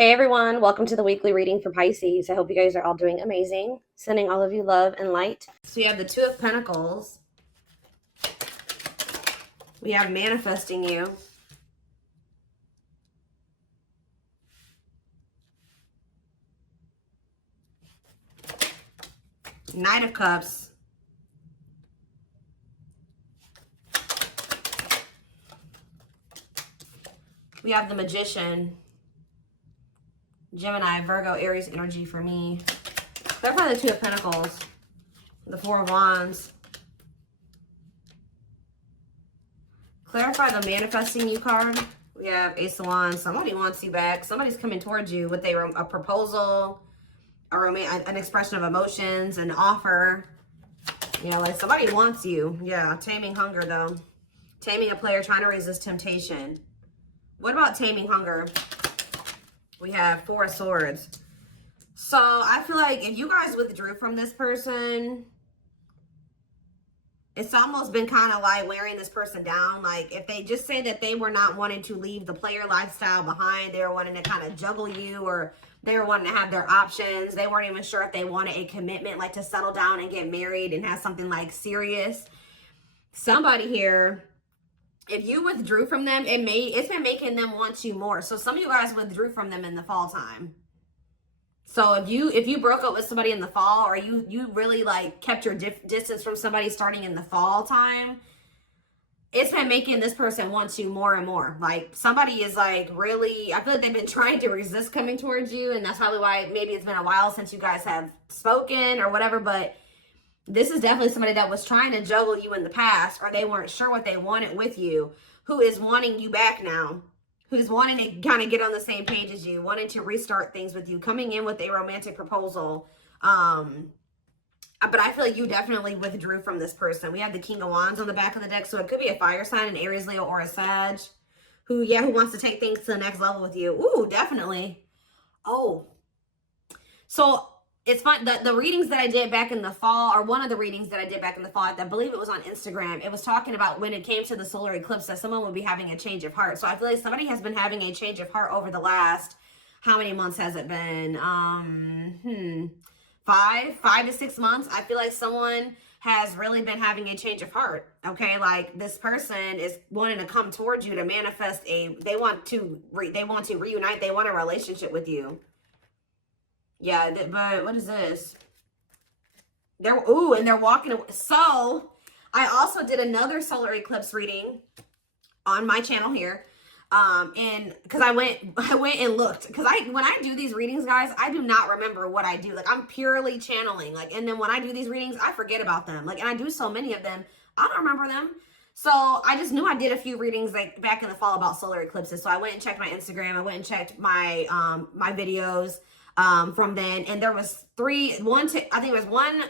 Hey everyone, welcome to the weekly reading for Pisces. I hope you guys are all doing amazing. Sending all of you love and light. So we have the Two of Pentacles. We have manifesting you. Knight of Cups. We have the Magician. Gemini, Virgo, Aries energy for me. Clarify the Two of Pentacles. The Four of Wands. Clarify the manifesting you card. We have Ace of Wands. Somebody wants you back. Somebody's coming towards you with a proposal, an expression of emotions, an offer. You know, like somebody wants you. Yeah, taming hunger though. Taming a player trying to resist temptation. What about taming hunger? We have Four of Swords. So I feel like if you guys withdrew from this person, it's almost been kind of like wearing this person down. Like if they just say that they were not wanting to leave the player lifestyle behind, they were wanting to kind of juggle you, or they were wanting to have their options. They weren't even sure if they wanted a commitment, like to settle down and get married and have something like serious. Somebody here, if you withdrew from them, it's been making them want you more. So some of you guys withdrew from them in the fall time. So if you broke up with somebody in the fall, or you really like kept your distance from somebody starting in the fall time, it's been making this person want you more and more. Like somebody is like really, I feel like they've been trying to resist coming towards you, and that's probably why maybe it's been a while since you guys have spoken or whatever, but this is definitely somebody that was trying to juggle you in the past, or they weren't sure what they wanted with you, who is wanting you back now, who's wanting to kind of get on the same page as you, wanting to restart things with you, coming in with a romantic proposal. But I feel like you definitely withdrew from this person. We have the King of Wands on the back of the deck, so it could be a fire sign, an Aries, Leo, or a Sag, who wants to take things to the next level with you. Ooh, definitely. Oh, so it's fun. The readings that I did back in the fall, or one of the readings that I did back in the fall, I believe it was on Instagram, it was talking about when it came to the solar eclipse that someone would be having a change of heart. So I feel like somebody has been having a change of heart over the last, how many months has it been? 5 to 6 months. I feel like someone has really been having a change of heart. Okay, like this person is wanting to come towards you to manifest they want to reunite. They want a relationship with you. Yeah, but what is this? And they're walking away. So I also did another solar eclipse reading on my channel here. And because I went and looked, because when I do these readings, guys, I do not remember what I do. Like I'm purely channeling. Like, and then when I do these readings, I forget about them. Like, and I do so many of them, I don't remember them. So I just knew I did a few readings like back in the fall about solar eclipses. So I went and checked my Instagram. I went and checked my my videos from then, and there was I think it was one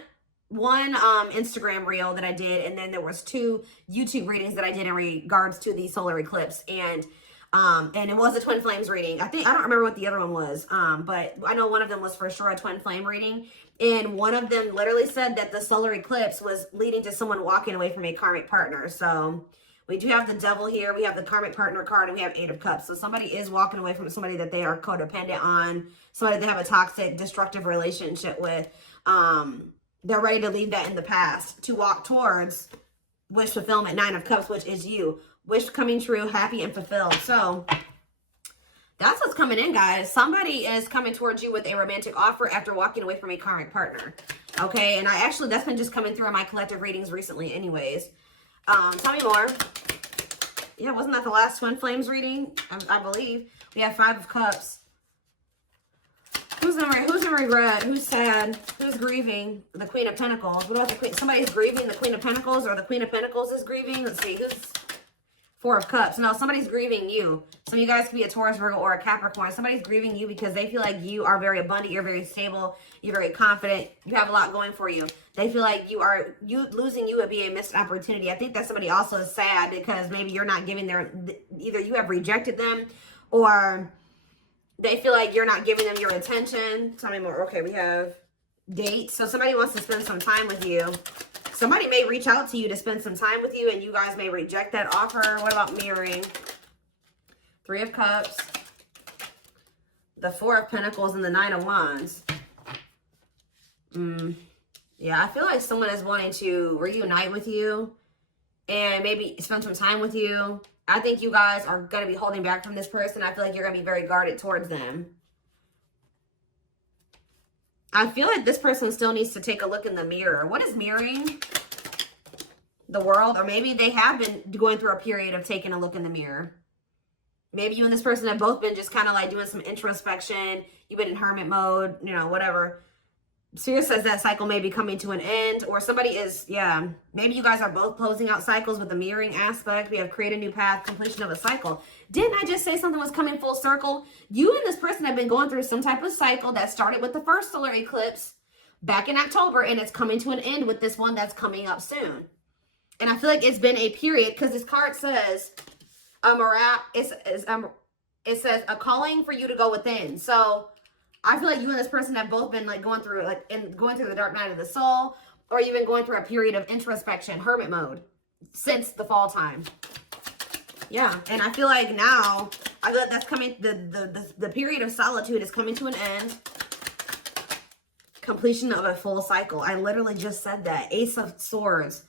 Instagram reel that I did, and then there was 2 YouTube readings that I did in regards to the solar eclipse, and it was a twin flames reading. I don't remember what the other one was, but I know one of them was for sure a twin flame reading, and one of them literally said that the solar eclipse was leading to someone walking away from a karmic partner. So we do have the Devil here, we have the karmic partner card, and we have 8 of Cups. So somebody is walking away from somebody that they are codependent on, somebody they have a toxic, destructive relationship with. They're ready to leave that in the past to walk towards wish fulfillment, 9 of Cups, which is you. Wish coming true, happy and fulfilled. So that's what's coming in, guys. Somebody is coming towards you with a romantic offer after walking away from a karmic partner. Okay, and that's been just coming through in my collective readings recently anyways. Tell me more. Yeah, wasn't that the last twin flames reading? I believe. We have 5 of Cups. Who's in regret? Who's sad? Who's grieving? The Queen of Pentacles. What about the Queen? Somebody's grieving the Queen of Pentacles, or the Queen of Pentacles is grieving. Let's see. Who's 4 of Cups? No, somebody's grieving you. Some of you guys could be a Taurus, Virgo, or a Capricorn. Somebody's grieving you because they feel like you are very abundant. You're very stable. You're very confident. You have a lot going for you. They feel like losing you would be a missed opportunity. I think that somebody also is sad because maybe you're not giving either you have rejected them, or they feel like you're not giving them your attention. Tell me more. Okay, we have dates. So somebody wants to spend some time with you. Somebody may reach out to you to spend some time with you, and you guys may reject that offer. What about mirroring? 3 of Cups. The Four of Pentacles and the Nine of Wands. Yeah, I feel like someone is wanting to reunite with you and maybe spend some time with you. I think you guys are going to be holding back from this person. I feel like you're going to be very guarded towards them. I feel like this person still needs to take a look in the mirror. What is mirroring? The world? Or maybe they have been going through a period of taking a look in the mirror. Maybe you and this person have both been just kind of like doing some introspection. You've been in hermit mode, you know, whatever. Spirit says that cycle may be coming to an end, or somebody is, yeah, maybe you guys are both closing out cycles with the mirroring aspect. We have create a new path, completion of a cycle. Didn't I just say something was coming full circle? You and this person have been going through some type of cycle that started with the first solar eclipse back in October, and it's coming to an end with this one that's coming up soon. And I feel like it's been a period, because this card says, it says a calling for you to go within. So I feel like you and this person have both been like going through the dark night of the soul, or you've been going through a period of introspection, hermit mode, since the fall time. Yeah, and I feel like now, I feel like that's coming, the period of solitude is coming to an end. Completion of a full cycle. I literally just said that. Ace of Swords.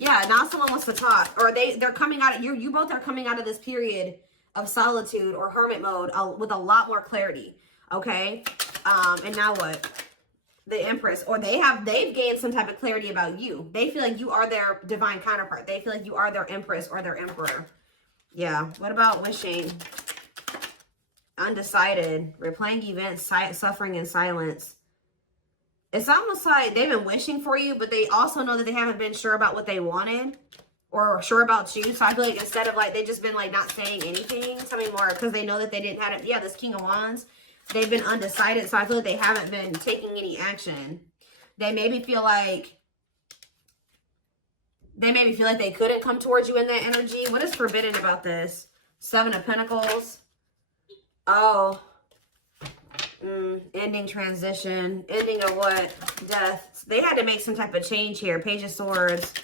Yeah, now someone wants to talk, or they're coming out of, you both are coming out of this period of solitude or hermit mode with a lot more clarity. Okay, and now what? The Empress, or they've gained some type of clarity about you. They feel like you are their divine counterpart. They feel like you are their Empress or their Emperor. Yeah. What about wishing? Undecided. Replaying events, suffering in silence. It's almost like they've been wishing for you, but they also know that they haven't been sure about what they wanted or sure about you. So I feel like instead of like, they've just been like not saying anything, tell me more, because they know that they didn't have it. Yeah, this King of Wands. They've been undecided, so I feel like they haven't been taking any action. They maybe feel like they couldn't come towards you in that energy. What is forbidden about this? Seven of Pentacles. Oh. Ending, transition. Ending of what? Death. They had to make some type of change here. Page of Swords.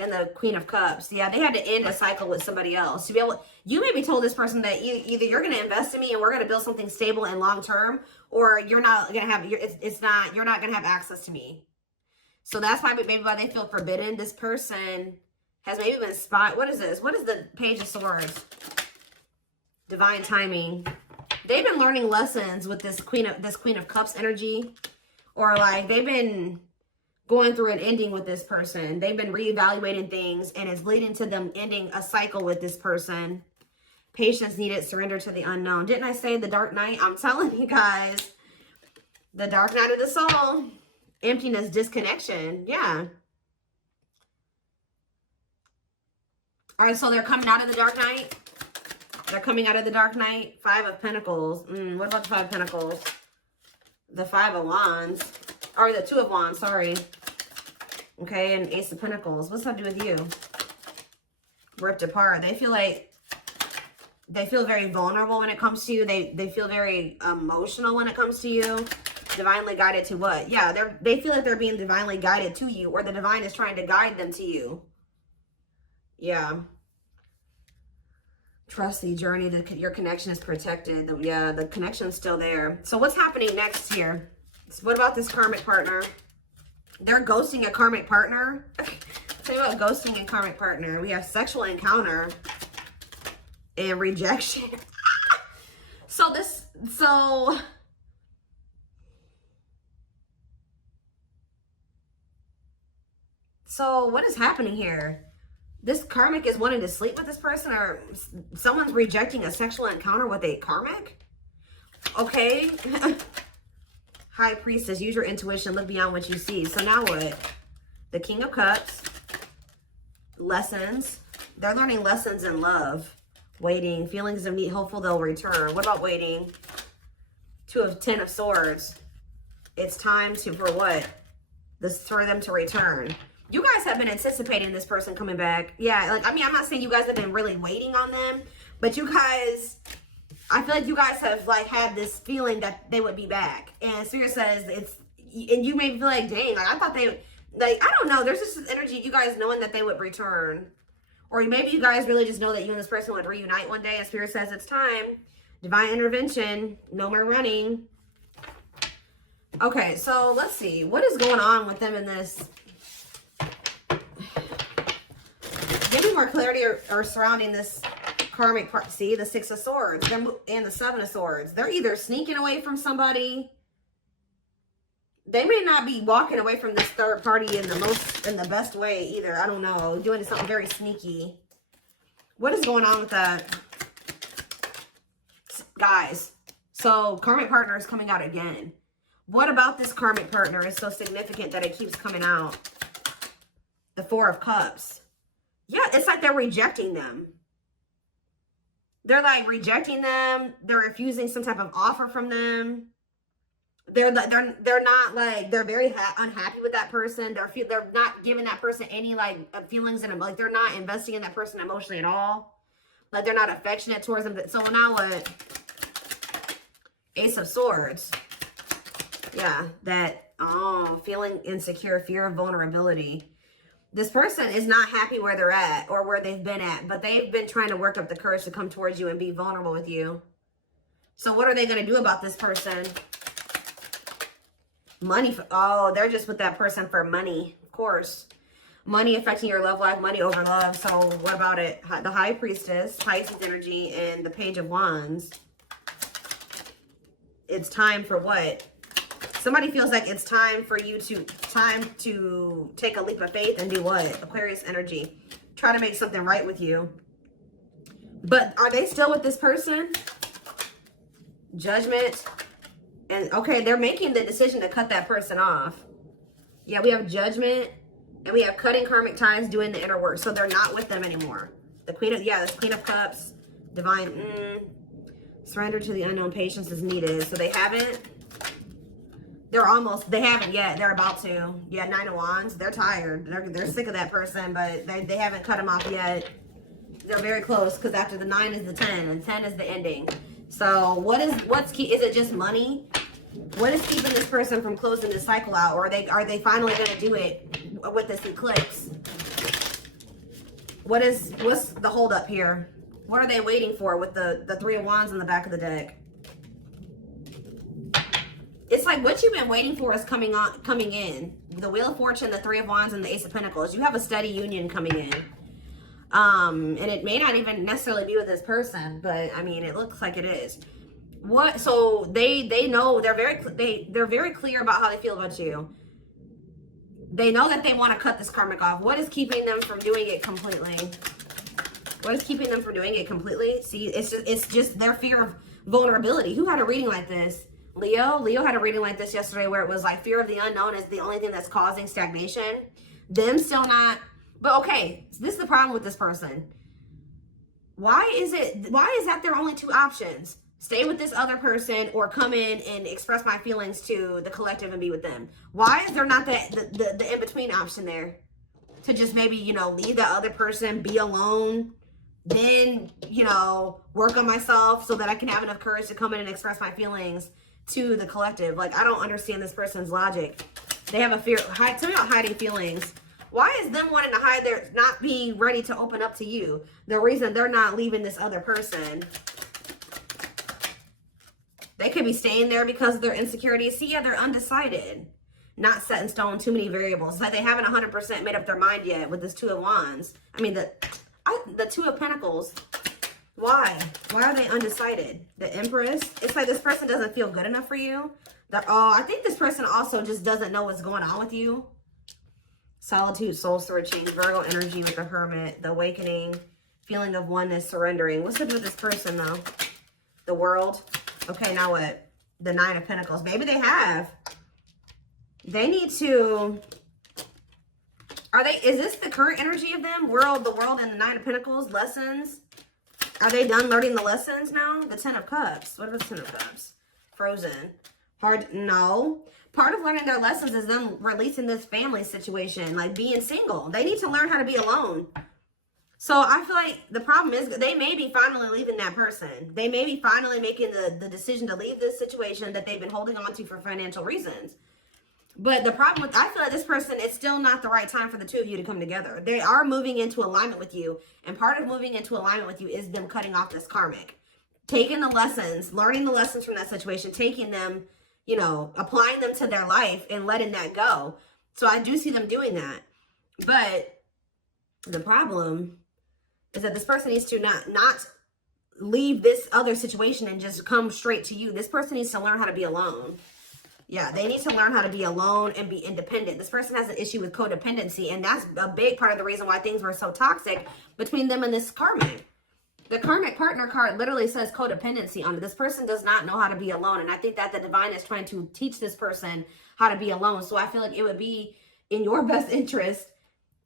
And the Queen of Cups. Yeah, they had to end a cycle with somebody else. To be able, you maybe told this person that either you're going to invest in me and we're going to build something stable and long term, or you're not going to have, you're not going to have access to me. So that's why maybe why they feel forbidden. This person has maybe been what is this? What is the Page of Swords? Divine timing. They've been learning lessons with this Queen of Cups energy, or like they've been going through an ending with this person. They've been reevaluating things, and it's leading to them ending a cycle with this person. Patience needed, surrender to the unknown. Didn't I say the dark night? I'm telling you guys. The dark night of the soul. Emptiness, disconnection. Yeah. All right, so they're coming out of the dark night. They're coming out of the dark night. Five of Pentacles. What about the Five of Pentacles? The Five of Wands. Or the Two of Wands, sorry. Okay, and Ace of Pentacles. What's that do with you? Ripped apart. They feel very vulnerable when it comes to you. They feel very emotional when it comes to you. Divinely guided to what? Yeah, they feel like they're being divinely guided to you, or the divine is trying to guide them to you. Yeah. Trust the journey. Your connection is protected. Yeah, the connection's still there. So what's happening next here? What about this karmic partner? They're ghosting a karmic partner. Tell you about ghosting and karmic partner. We have sexual encounter and rejection. So what is happening here? This karmic is wanting to sleep with this person, or someone's rejecting a sexual encounter with a karmic? Okay. High Priestess, use your intuition, look beyond what you see. So now what? The King of Cups. Lessons. They're learning lessons in love. Waiting. Feelings of need, hopeful they'll return. What about waiting? Ten of Swords. It's time for what? For them to return. You guys have been anticipating this person coming back. Yeah, like, I mean, I'm not saying you guys have been really waiting on them, but you guys, I feel like you guys have like had this feeling that they would be back. And Spirit says and you may feel like, dang, like I thought they, like, I don't know. There's just this energy, you guys knowing that they would return. Or maybe you guys really just know that you and this person would reunite one day, and Spirit says it's time. Divine intervention. No more running. Okay, so let's see. What is going on with them in this? Give me more clarity or surrounding this karmic part. See, the Six of Swords and the Seven of Swords. They're either sneaking away from somebody. They may not be walking away from this third party in the best way either. I don't know. Doing something very sneaky. What is going on with that? Guys, so karmic partner is coming out again. What about this karmic partner is so significant that it keeps coming out? The Four of Cups. Yeah, it's like they're rejecting them. They're like rejecting them. They're refusing some type of offer from them. They're not like, they're very unhappy with that person. They're not giving that person any like feelings and like they're not investing in that person emotionally at all. Like they're not affectionate towards them. So now what? Ace of Swords. Yeah, that, oh, feeling insecure, fear of vulnerability. This person is not happy where they're at or where they've been at, but they've been trying to work up the courage to come towards you and be vulnerable with you. So what are they going to do about this person? Money. Oh, they're just with that person for money, of course. Money affecting your love life, money over love. So what about it? The High Priestess, Pisces energy, and the Page of Wands. It's time for what? Somebody feels like it's time for you to take a leap of faith and do what? Aquarius energy. Try to make something right with you. But are they still with this person? Judgment. And okay, they're making the decision to cut that person off. Yeah, we have Judgment. And we have cutting karmic ties, doing the inner work. So they're not with them anymore. The Queen of, yeah, this Queen of Cups. Divine, surrender to the unknown, patience is needed. So they haven't. They haven't yet. They're about to. Yeah, Nine of Wands. They're tired. They're sick of that person, but they haven't cut them off yet. They're very close because after the 9 is the 10, and 10 is the ending. So what's key? Is it just money? What is keeping this person from closing this cycle out? Or are they finally going to do it with this eclipse? What's the holdup here? What are they waiting for with the Three of Wands on the back of the deck? It's like what you've been waiting for is coming in. The Wheel of Fortune, the Three of Wands, and the Ace of Pentacles. You have a steady union coming in. And it may not even necessarily be with this person, but I mean, it looks like it is. What? So they know, they're very clear about how they feel about you. They know that they want to cut this karmic off. What is keeping them from doing it completely? What is keeping them from doing it completely? See, it's just their fear of vulnerability. Who had a reading like this? Leo had a reading like this yesterday where it was like fear of the unknown is the only thing that's causing stagnation. Them still not. But okay, this is the problem with this person. Why is that their only two options? Stay with this other person or come in and express my feelings to the collective and be with them. Why is there not the in-between option there? To just maybe, leave the other person, be alone, then, work on myself so that I can have enough courage to come in and express my feelings to the collective. Like, I don't understand this person's logic. They have a fear. Tell me about hiding feelings. Why is them wanting to hide their, not being ready to open up to you? The reason they're not leaving this other person. They could be staying there because of their insecurities. See, yeah, they're undecided. Not set in stone, too many variables. It's like they haven't 100% made up their mind yet with this Two of Wands. I mean, the Two of Pentacles. Why? Why are they undecided? The Empress. It's like this person doesn't feel good enough for you. I think this person also just doesn't know what's going on with you. Solitude, soul searching, Virgo energy with the Hermit, the Awakening, feeling of oneness, surrendering. What's up with this person, though? The World. Okay, now what? The Nine of Pentacles. Maybe they have. They need to... Is this the current energy of them? The World, and the Nine of Pentacles. Lessons. Are they done learning the lessons now? The Ten of Cups. What about the Ten of Cups? Frozen. No. Part of learning their lessons is them releasing this family situation, like being single. They need to learn how to be alone. So I feel like the problem is they may be finally leaving that person. They may be finally making the decision to leave this situation that they've been holding on to for financial reasons. But the problem with, I feel like this person, it's still not the right time for the two of you to come together. They are moving into alignment with you. And part of moving into alignment with you is them cutting off this karmic. taking the lessons, learning the lessons from that situation, taking them, you know, applying them to their life and letting that go. So I do see them doing that. But the problem is that this person needs to not leave this other situation and just come straight to you. This person needs to learn how to be alone. Yeah, they need to learn how to be alone and be independent. This person has an issue with codependency, and that's a big part of the reason why things were so toxic between them and this karmic. The karmic partner card literally says codependency on it. This person does not know how to be alone, and I think that the divine is trying to teach this person how to be alone. So I feel like it would be in your best interest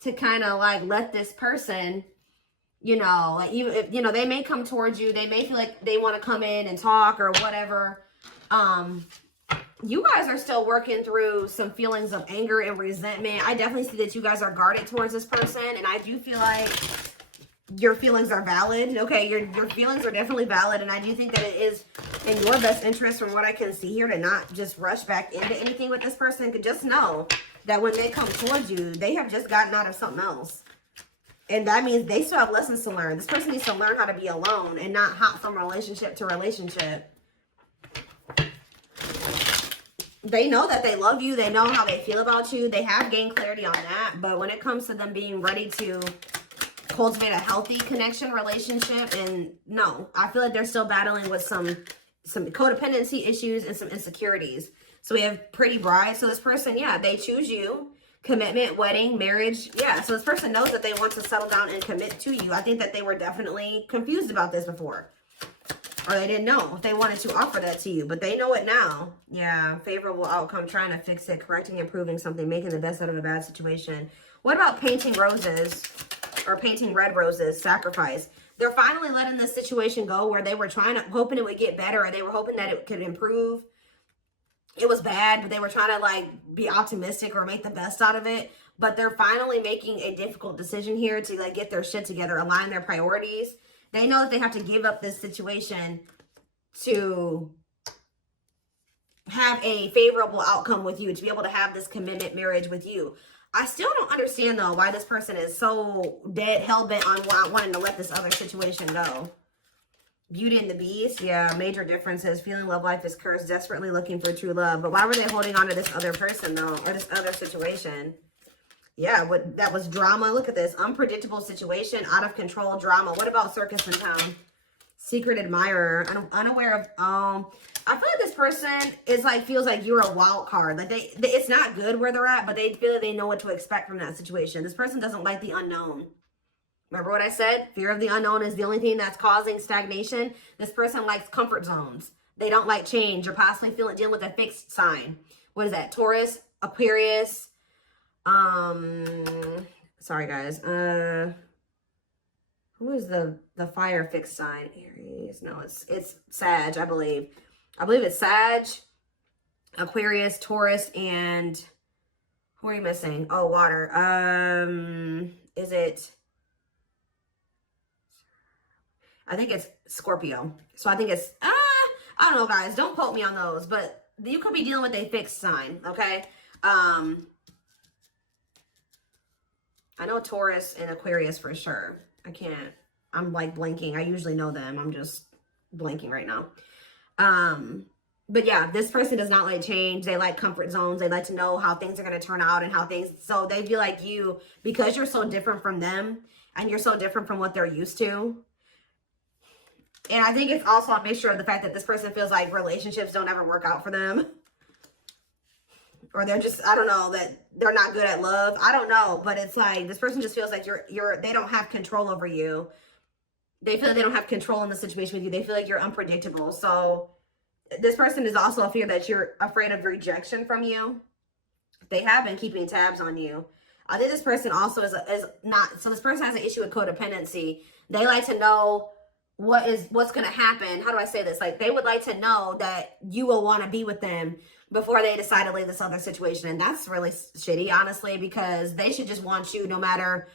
to kind of like let this person, you know, like you know, they may come towards you. They may feel like they want to come in and talk or whatever. You guys are still working through some feelings of anger and resentment. I definitely see that you guys are guarded towards this person, and I do feel like your feelings are valid. Okay, your feelings are definitely valid, and I do think that it is in your best interest, from what I can see here, to not just rush back into anything with this person. Could just know that when they come towards you, they have just gotten out of something else, and that means they still have lessons to learn. This person needs to learn how to be alone and not hop from relationship to relationship. They know that they love you. They know how they feel about you. They have gained clarity on that. But when it comes to them being ready to cultivate a healthy connection, relationship, and no, I feel like they're still battling with some codependency issues and some insecurities. So we have pretty bride. So this person, yeah, they choose you. Commitment, wedding, marriage. Yeah, so this person knows that they want to settle down and commit to you. I think that they were definitely confused about this before. Or they didn't know if they wanted to offer that to you, but they know it now. Yeah, favorable outcome, trying to fix it, correcting, improving something, making the best out of a bad situation. What about painting roses or painting red roses, sacrifice? They're finally letting this situation go where they were hoping it would get better, or they were hoping that it could improve. It was bad, but they were trying to like be optimistic or make the best out of it. But they're finally making a difficult decision here to like get their shit together, align their priorities. They know that they have to give up this situation to have a favorable outcome with you, to be able to have this commitment marriage with you. I still don't understand, though, why this person is so dead, hell-bent on wanting to let this other situation go. Beauty and the Beast. Yeah, major differences. Feeling love life is cursed. Desperately looking for true love. But why were they holding on to this other person, though, or this other situation? Yeah, that was drama. Look at this. Unpredictable situation, out of control drama. What about circus in town? Secret admirer, unaware of, I feel like this person is like, feels like you're a wild card. Like it's not good where they're at, but they feel like they know what to expect from that situation. This person doesn't like the unknown. Remember what I said? Fear of the unknown is the only thing that's causing stagnation. This person likes comfort zones. They don't like change, or possibly dealing with a fixed sign. What is that? Taurus, Aquarius, sorry guys, who is the fire fixed sign? Aries. No, it's Sag, I believe it's Sag, Aquarius, Taurus, and who are you missing? Oh, water. Is it, I think it's Scorpio. So I think it's I don't know, guys, don't quote me on those, but you could be dealing with a fixed sign. Okay. I know Taurus and Aquarius for sure. I'm like blanking. I usually know them. I'm just blanking right now. But yeah, this person does not like change. They like comfort zones. They like to know how things are going to turn out and so they feel like you, because you're so different from them and you're so different from what they're used to. And I think it's also a mixture of the fact that this person feels like relationships don't ever work out for them. Or they're just, I don't know, that they're not good at love. I don't know, but it's like this person just feels like they don't have control over you. They feel like they don't have control in the situation with you. They feel like you're unpredictable. So this person is also a fear that you're afraid of rejection from you. They have been keeping tabs on you. I think this person also is not, so this person has an issue with codependency. They like to know what's going to happen. How do I say this? Like they would like to know that you will want to be with them before they decide to leave this other situation. And that's really shitty, honestly, because they should just want you no matter,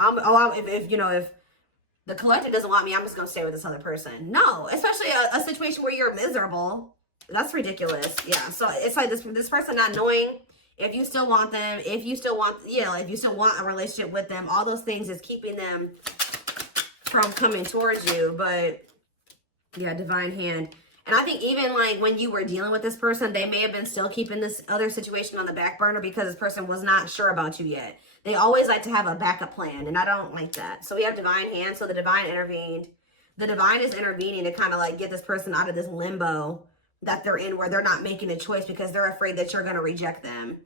if the collective doesn't want me, I'm just going to stay with this other person. No, especially a situation where you're miserable. That's ridiculous. Yeah. So it's like this person not knowing if you still want them, if you still want a relationship with them, all those things is keeping them from coming towards you. But Yeah, divine hand. And I think even like when you were dealing with this person, they may have been still keeping this other situation on the back burner because this person was not sure about you yet. They always like to have a backup plan, and I don't like that. So we have divine hand. So the divine intervened. The divine is intervening to kind of like get this person out of this limbo that they're in where they're not making a choice because they're afraid that you're going to reject them.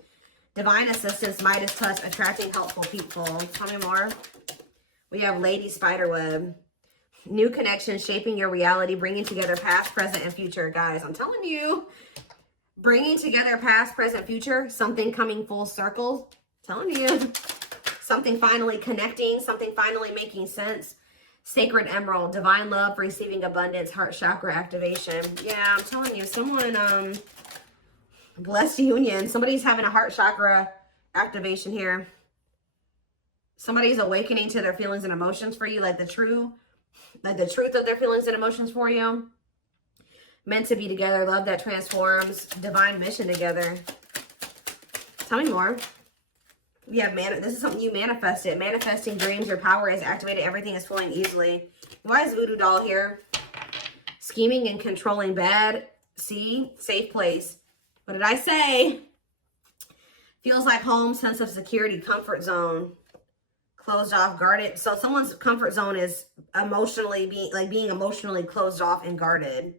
Divine assistance, Midas touch, attracting helpful people. Tell me more. We have Lady Spiderweb. New connections, shaping your reality, bringing together past, present, and future. Guys, I'm telling you, bringing together past, present, future, something coming full circle. Telling you, something finally connecting, something finally making sense. Sacred Emerald, divine love, receiving abundance, heart chakra activation. Yeah, I'm telling you, someone, blessed union. Somebody's having a heart chakra activation here. Somebody's awakening to their feelings and emotions for you, like the truth of their feelings and emotions for you. Meant to be together, love that transforms, divine mission together. Tell me more. We have this is something you manifested. Manifesting dreams, your power is activated, everything is flowing easily. Why is Voodoo Doll here? Scheming and controlling bad. See, safe place. What did I say? Feels like home, sense of security, comfort zone. Closed off, guarded. So someone's comfort zone is emotionally being emotionally closed off and guarded.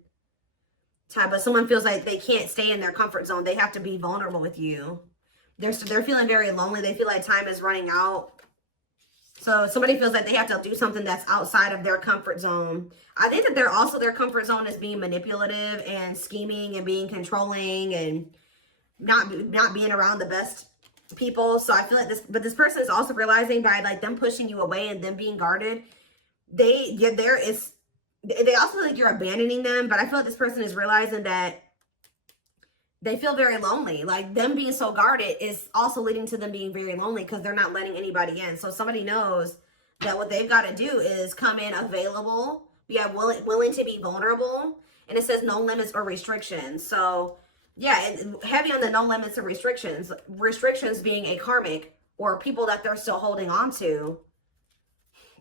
But someone feels like they can't stay in their comfort zone. They have to be vulnerable with you. They're feeling very lonely. They feel like time is running out. So somebody feels like they have to do something that's outside of their comfort zone. I think that their comfort zone is being manipulative and scheming and being controlling and not being around the best people. So I feel like this person is also realizing by like them pushing you away and them being guarded, they also feel like you're abandoning them. But I feel like this person is realizing that they feel very lonely. Like them being so guarded is also leading to them being very lonely because they're not letting anybody in. So somebody knows that what they've got to do is come in available. We have willing to be vulnerable, and it says no limits or restrictions. So yeah, heavy on the no limits and restrictions. Restrictions being a karmic or people that they're still holding on to.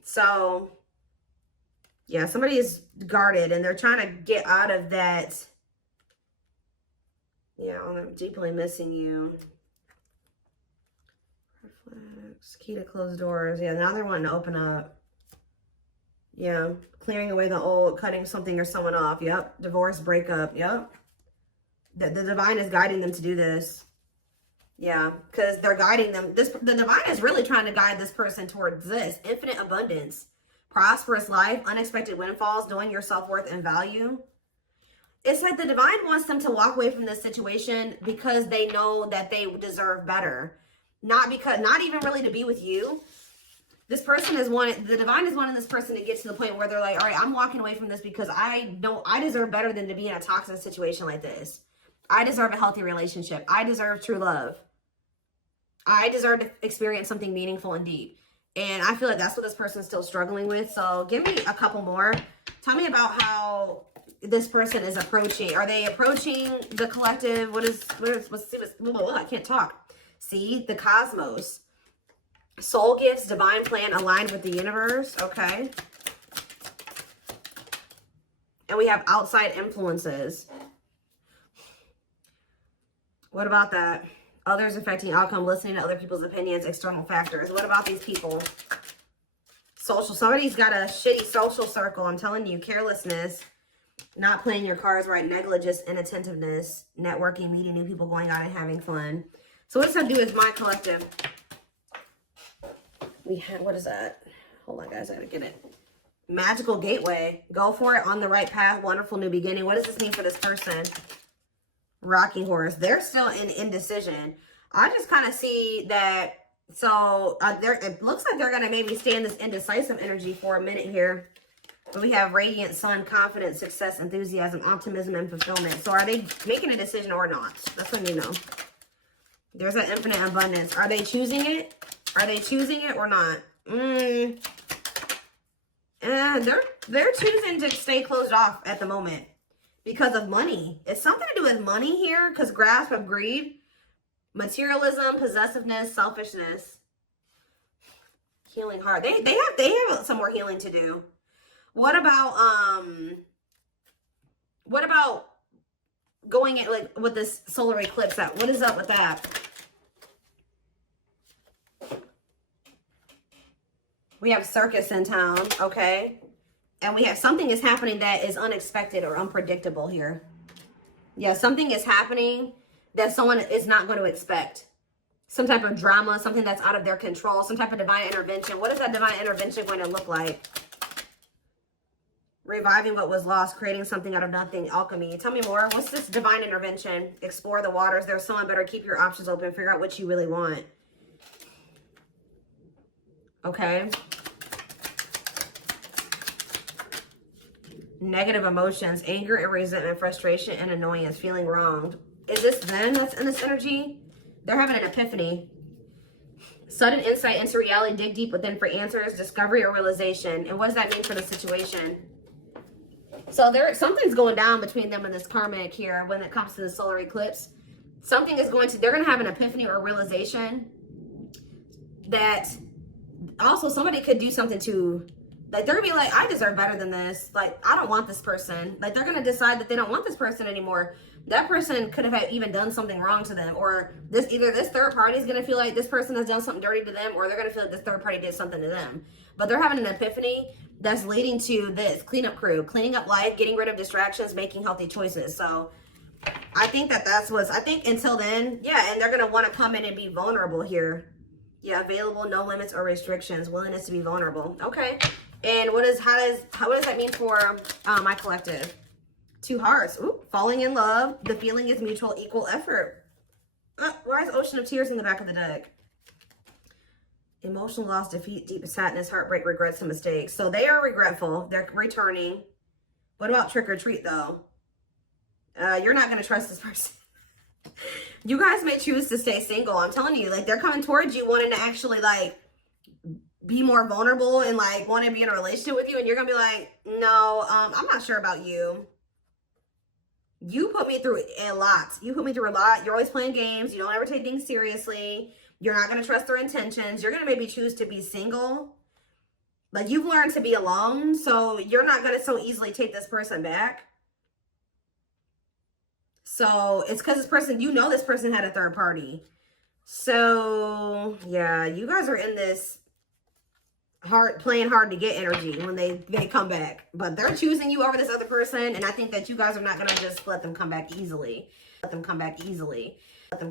So yeah, somebody is guarded and they're trying to get out of that. Yeah, I'm deeply missing you. Reflex, key to close doors. Yeah, now they're wanting to open up. Yeah, clearing away the old, cutting something or someone off. Yep, divorce, breakup. Yep. The divine is guiding them to do this. Yeah, because they're guiding them. The divine is really trying to guide this person towards this. Infinite abundance, prosperous life, unexpected windfalls, knowing your self-worth and value. It's like the divine wants them to walk away from this situation because they know that they deserve better. Not even really to be with you. The divine is wanting this person to get to the point where they're like, all right, I'm walking away from this because I know I deserve better than to be in a toxic situation like this. I deserve a healthy relationship. I deserve true love. I deserve to experience something meaningful and deep. And I feel like that's what this person is still struggling with. So give me a couple more. Tell me about how this person is approaching. Are they approaching the collective? Let's see, I can't talk. See, the cosmos. Soul gifts, divine plan aligned with the universe. Okay. And we have outside influences. What about that? Others affecting outcome, listening to other people's opinions, external factors. What about these people? Social. Somebody's got a shitty social circle. I'm telling you, carelessness, not playing your cards right, negligence, inattentiveness, networking, meeting new people, going out and having fun. So what does that do with my collective? What is that? Hold on, guys. I gotta get it. Magical gateway. Go for it. On the right path. Wonderful new beginning. What does this mean for this person? Rocking horse. They're still in indecision. I just kind of see that. So it looks like they're going to maybe stay in this indecisive energy for a minute here. But we have radiant sun, confidence, success, enthusiasm, optimism, and fulfillment. So are they making a decision or not? That's when you know. There's an infinite abundance. Are they choosing it? Are they choosing it or not? They're choosing to stay closed off at the moment. Because of money. It's something to do with money here. Because grasp of greed. Materialism, possessiveness, selfishness. Healing heart. They have some more healing to do. What about, What about going at like with this solar eclipse? What is up with that? We have circus in town, okay? And we have something is happening that is unexpected or unpredictable here. Yeah, something is happening that someone is not going to expect. Some type of drama, something that's out of their control, some type of divine intervention. What is that divine intervention going to look like? Reviving what was lost, creating something out of nothing, alchemy. Tell me more. What's this divine intervention? Explore the waters. There's someone better. Keep your options open. Figure out what you really want. Okay. Negative emotions, anger and resentment, frustration and annoyance, feeling wronged. Is this them that's in this energy? They're having an epiphany. Sudden insight into reality, dig deep within for answers, discovery or realization. And what does that mean for the situation? So something's going down between them and this karmic here when it comes to the solar eclipse. Something is they're going to have an epiphany or realization that also somebody could do something to, like, they're gonna be like, I deserve better than this. Like, I don't want this person. Like, they're gonna decide that they don't want this person anymore. That person could have even done something wrong to them, or either this third party is gonna feel like this person has done something dirty to them, or they're gonna feel like this third party did something to them. But they're having an epiphany that's leading to this cleanup crew, cleaning up life, getting rid of distractions, making healthy choices. So I think I think until then, yeah, and they're gonna want to come in and be vulnerable here. Yeah, available, no limits or restrictions, willingness to be vulnerable. Okay. And what does that mean for my collective? 2 hearts. Ooh, falling in love. The feeling is mutual, equal effort. Why is Ocean of Tears in the back of the deck? Emotional loss, defeat, deep sadness, heartbreak, regrets, and mistakes. So they are regretful. They're returning. What about trick or treat, though? You're not going to trust this person. You guys may choose to stay single. I'm telling you, like, they're coming towards you wanting to actually, like, be more vulnerable and, like, want to be in a relationship with you. And you're going to be like, no, I'm not sure about you. You put me through a lot. You put me through a lot. You're always playing games. You don't ever take things seriously. You're not going to trust their intentions. You're going to maybe choose to be single. Like, you've learned to be alone. So you're not going to so easily take this person back. So it's because this person, this person had a third party. So yeah, you guys are in this playing hard to get energy when they come back. But they're choosing you over this other person. And I think that you guys are not going to just let them come back easily. Let them come back easily. Let them come